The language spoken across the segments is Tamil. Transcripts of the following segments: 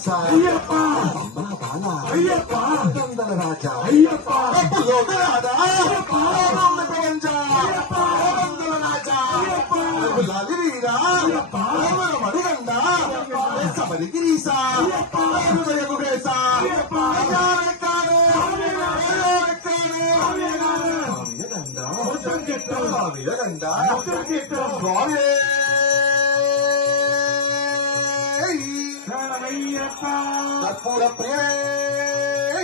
అయ్యప్ప అయ్యప్ప రాజా అయ్యప్ప రాజా అయ్యప్ప మడిగండ సమరిగిరీసా கற்பூர பிரியே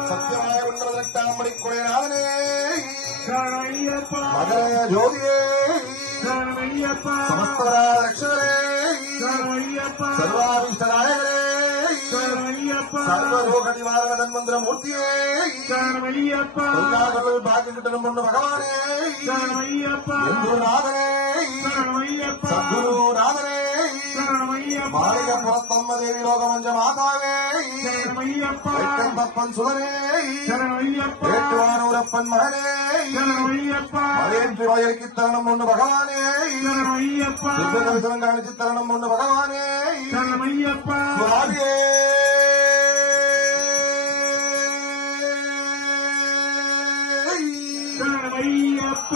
சத்தியமாய உண்டதற்காம்படி குறைநாதனே மகர ஜோதியே சமஸ்தர ரட்சகரே சர்வாபிஷ்டநாயகரே சர்வரோக நிவாரண தன்வந்திர மூர்த்தியே பாக்கியம் கிட்டணும் ஒன்று பகவானே நாதனே சத்குருநாதனே மாளிக புறத்தம்ம தேவி லோகமஞ்ச மாதாவே பப்பன் சுதனே ஏற்றுவானூரப்பன் மகனே மலையேற்றி வயலுக்கு தருணம் ஒன்று பகவானே சித்ததரிசனம் காணிச்சு தருணம் ஒன்று பகவானே சுவாமியே అయ్యప్ప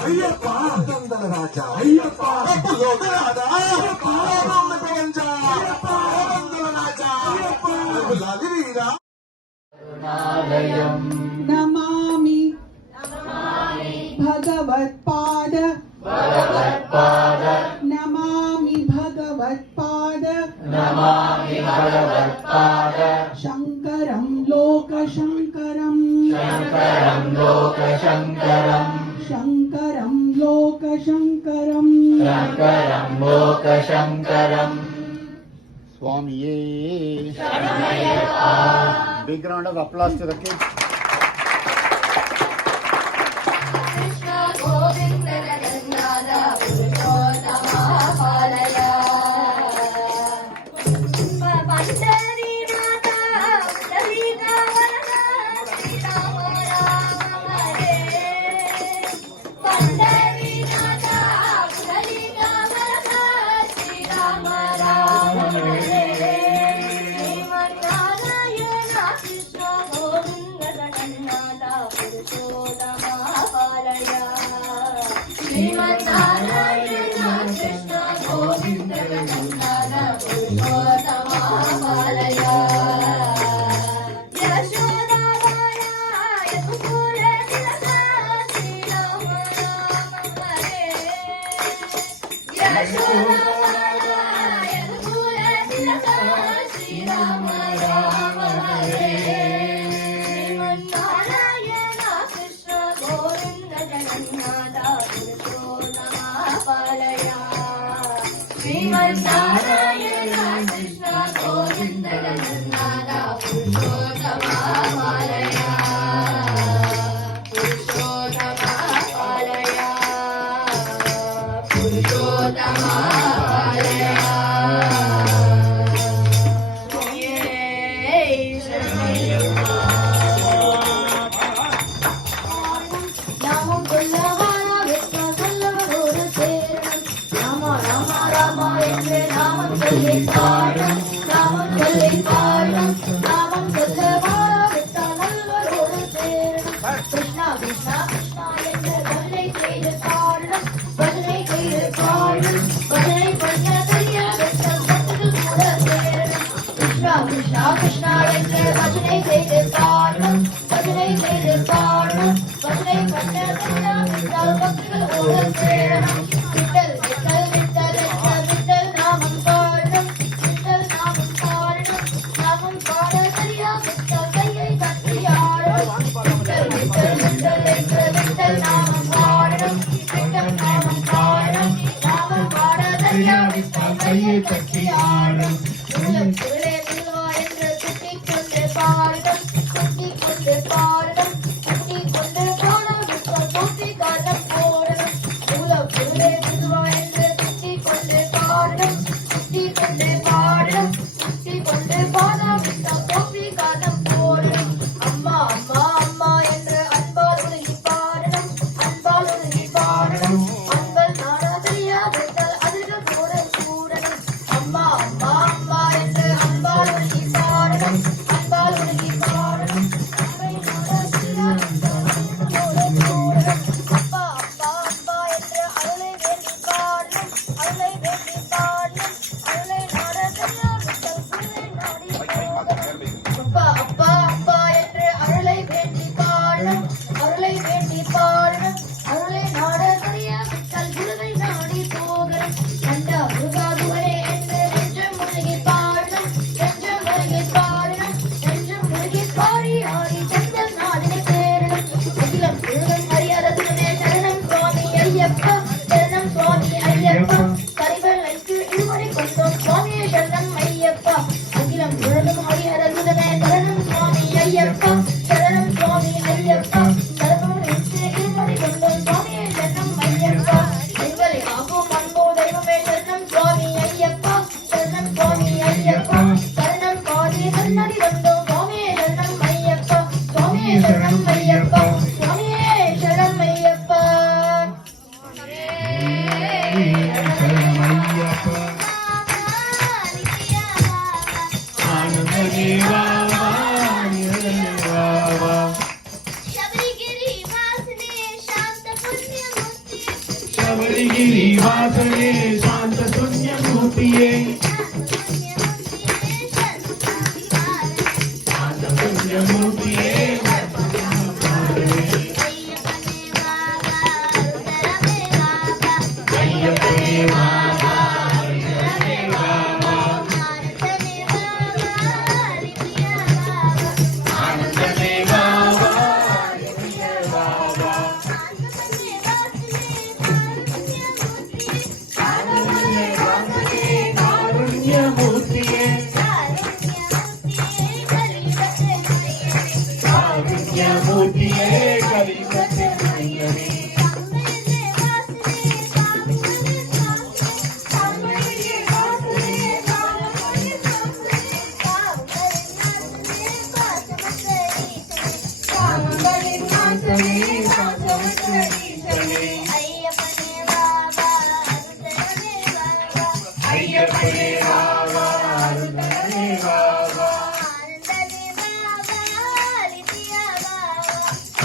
అయ్యప్ప రాజా అయ్యప్ప నమామి భగవత్పాద నమామి భగవత్పాద Shankaram లోకశంకరం Shankaram లోకశంకరం Swamiye. Big round of applause to the kids. श्रीनिवासने शांत शून्य मूर्तिये शांत शून्य मूर्तिये अय्यप्पने बाबा अय्यप्पने बाबा आनंदने बाबा कारुण्यमूर्तिये कारुण्यमूर्तिये कलियुगे मय्यने अय्यप्पने बाबा अरुणने बाबा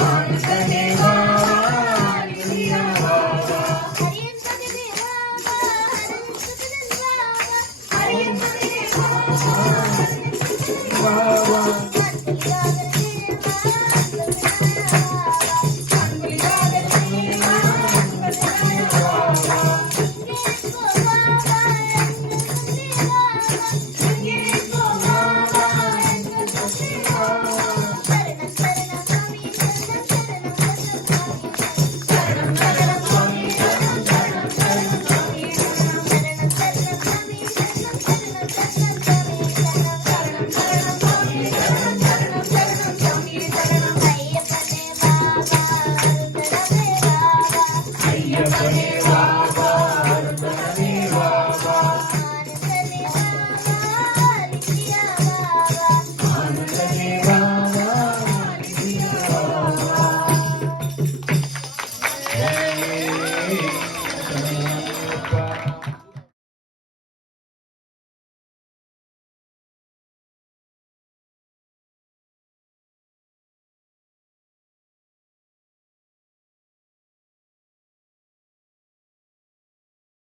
आनंदने बाबा लिया बाबा बाबा अय्यप्पने बाबा अरुणने बाबा आनंदने बाबा लिया बाबा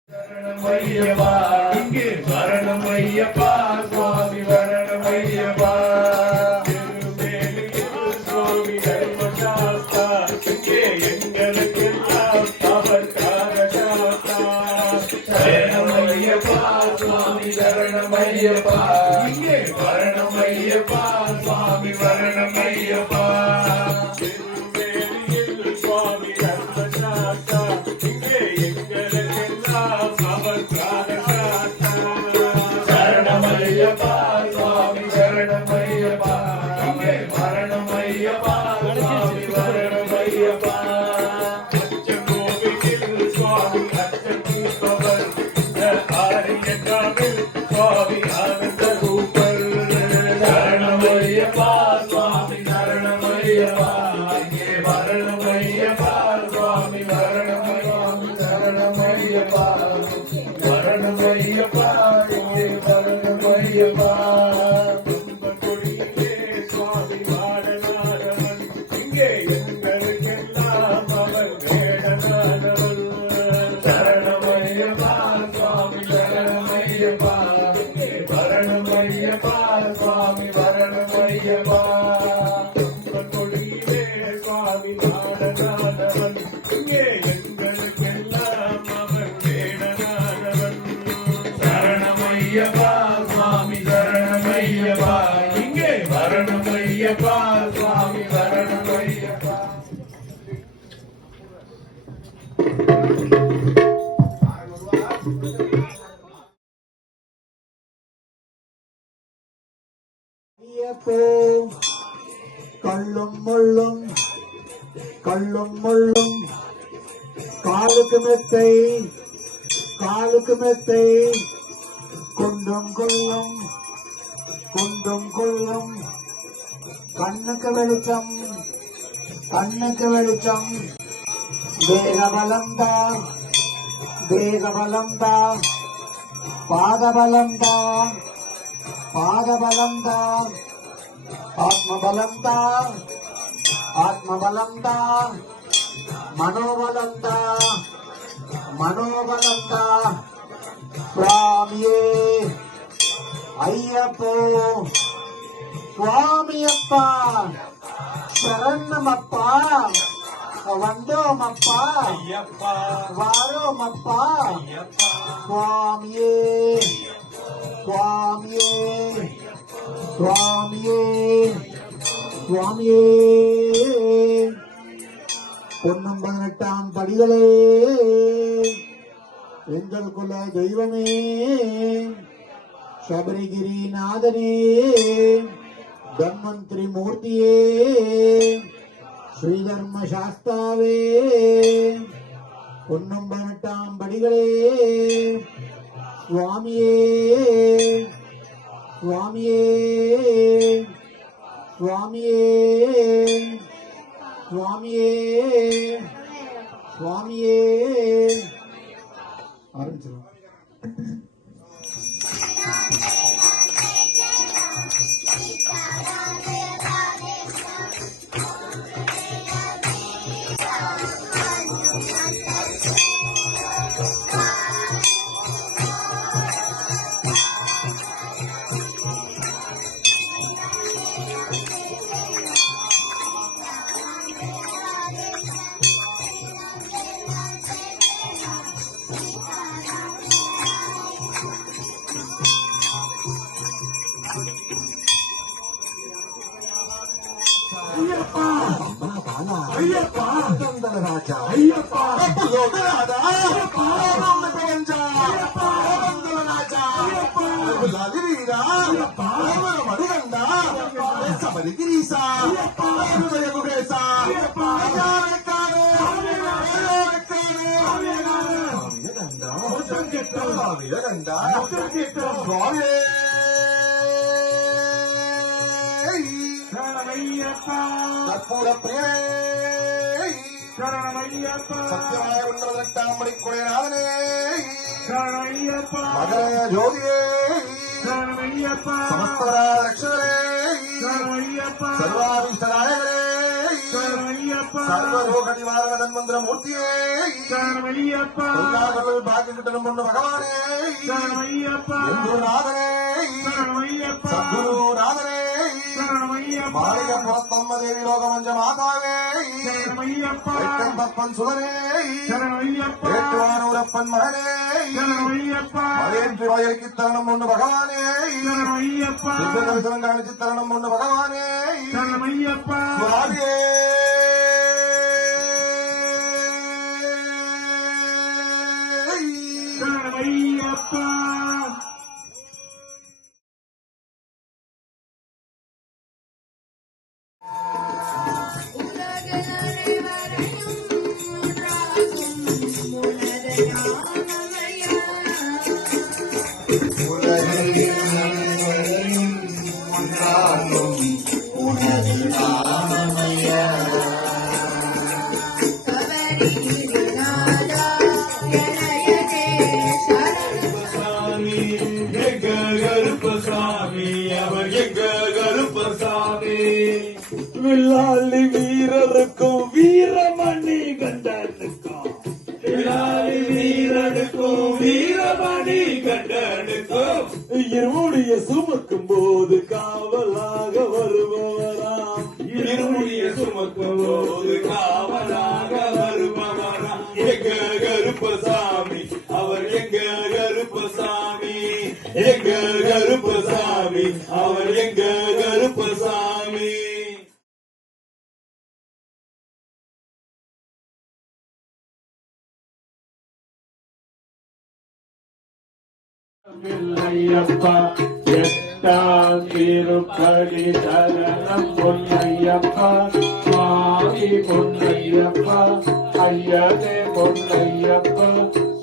शरणमय्यप्पा इங்கே शरणमय्यप्पா சுவாமி शरणमय्यप्पा திருமேனியில் சுவாமி தர்மசாஸ்தா இங்கே எங்களுக்கெல்லாம் அவர் காரசாஸ்தா शरणमय्यप्पा சுவாமி शरणमय्यप्पா இங்கே शरणमय्यप्पா சுவாமி शरणमय्यप्पा திருமேனியில் சுவாமி தர்மசாஸ்தா இங்கே எங்களுக்கெல்லாம் அவர் காரசாஸ்தா शरणमय्यप्पा சுவாமி शरणमय्यप्पा இங்கே शरणमय्यप्पா சுவாமி शरणमय्यप्पा அச்சகோவிலில் சுவாமி அச்சதீபவர் ஆரியகாவில் சுவாமி ஆனந்த ரூபர் शरणमय्यप्पा சுவாமி शरणमय्यप्पा இங்கே शरणमय्यप्पा சுவாமி शरणमय्यप्पा शरणमय्यप्पा இங்கே शरणमय्यप्पा துன்பக்கொடியிலே சுவாமி வாழனானவன் இங்கே எங்களுக்கெல்லாம் அவர் வேடனானவன் शरणमय्यप्पा சுவாமி शरणमय्यप्पा இங்கே शरणमय्यप्पா சுவாமி शरणमय्यप्पा துன்பக்கொடியிலே சுவாமி வாழனானவன் இங்கே எங்களுக்கெல்லாம் அவர் வேடனானவன் शरणमय्यप्पा சுவாமி शरणमय्यप्पा இங்கே शरणमय्यप्पा சுவாமி शरणमय्यप्पा ஐயப்போ கள்ளும் முள்ளும் கள்ளும் முள்ளும் காலுக்கு மெத்தை குண்டும் கொள்ளும் கண்ணுக்கு வெளிச்சம் தேகபலந்தா பாதபலந்தா ஆத்மபலந்தா மனோபலந்தா மனோகலந்தா சுவாமியே ஐயப்போ சுவாமியப்பா சரணமப்பா வந்தோமப்பா வாரோமப்பா சுவாமியே சுவாமியே சுவாமியே சுவாமியே பொன்னும் 18 படிகளே எங்கள் குல தெய்வமே சபரிகிரி நாதனே தன்வந்திரி மூர்த்தியே ஸ்ரீதர்ம சாஸ்தாவே பொன்னும் 18 படிகளே சுவாமியே சுவாமியே சுவாமியே சுவாமியே சுவாமியே ஆரம்பிச்சிடும். ஐயப்பா சுந்தர ராஜா ஐயப்பா யோகராஜா ஐயப்பா பிரபஞ்சா ஐயப்பா சுந்தர ராஜா ஐயப்பா வீரா ஐயப்பா மணிகண்டா ஐயப்பா சபரிகிரீசா ஐயப்பா ஹிருதய குபேசா ஐயப்பா யாரக்காரே வீரகண்டா முத்தங்கெட்டா வீரகண்டா முத்தங்கெட்டா சுவாமியே சரணமையப்பா கற்பூர பிரியே சரணமையப்பா சத்தியமாய 18 படி குறைநாதனே சரணமையப்பா மகர ஜோதியே சரணமையப்பா சமஸ்தரா ரக்ஷகரே சரணமையப்பா சர்வாபிஷ்டநாயகரே சரணமையப்பா சர்வரோக நிவாரண தன்வந்திர மூர்த்தியே சரணமையப்பா தொல்லார்கள் பாக்கியம் கிட்டணும் ஒன்று பகவானே சரணமையப்பா குருநாதனே சரணமையப்பா சத்குருநாதனே சரணமையப்பா மாளிக புறத்தம்ம தேவி லோகமஞ்ச மாதாவே சரணமையப்பா வெட்டம்பப்பன் சுதனே சரணமையப்பா ஏற்றுவானூரப்பன் மகனே சரணமையப்பா மலையேற்றி வாயிலுக்கு தருணம் ஒன்று பகவானே சரணமையப்பா திவ்ய தரிசனம் காணிச்சு தருணம் ஒன்று பகவானே சரணமையப்பா சுவாமியே சரணமையப்பா சாமி எங்க கருப்பசாமி அவர் எங்க கருப்பசாமி வில்லாளி வீரருக்கும் வீரமணி கண்டனுக்கும் வில்லாளி வீரனுக்கும் வீரமணி கண்டனுக்கும் இருமுடிய சுமக்கும் போது காவலாக வருபவராம் இருமுடிய சுமக்கும் போது காவலாக வருபவராம் எங்க கருப்பசாமி அவர் எங்க கருப்பசாமி எங்க கருப்பசாமி அவர் எங்க கருப்பசாமி ஐயப்பா எட்டாம் திருப்படி சரணம் பொன்னையப்பா சுவாமி பொன்னையப்பா ஐயனே பொன்னையப்பா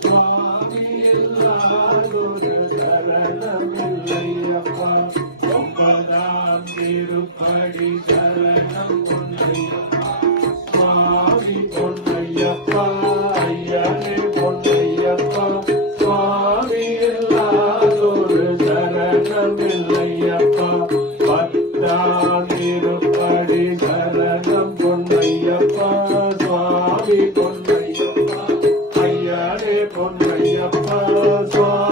சுவாமி இல்லாதொரு சரணம் இல்லையப்பா 9ஆம் திருப்படி சரணம் பொன்னையப்பா சுவாமி பொன்னையப்பா ஐயனே பொன்னையப்பா சுவாமி இல்லாதொரு சரணம் இல்லையப்பா 10ஆம் திருப்படி சரணம் பொன்னையப்பா சுவாமி பொன்னையப்பா ஐயனே சுவாமி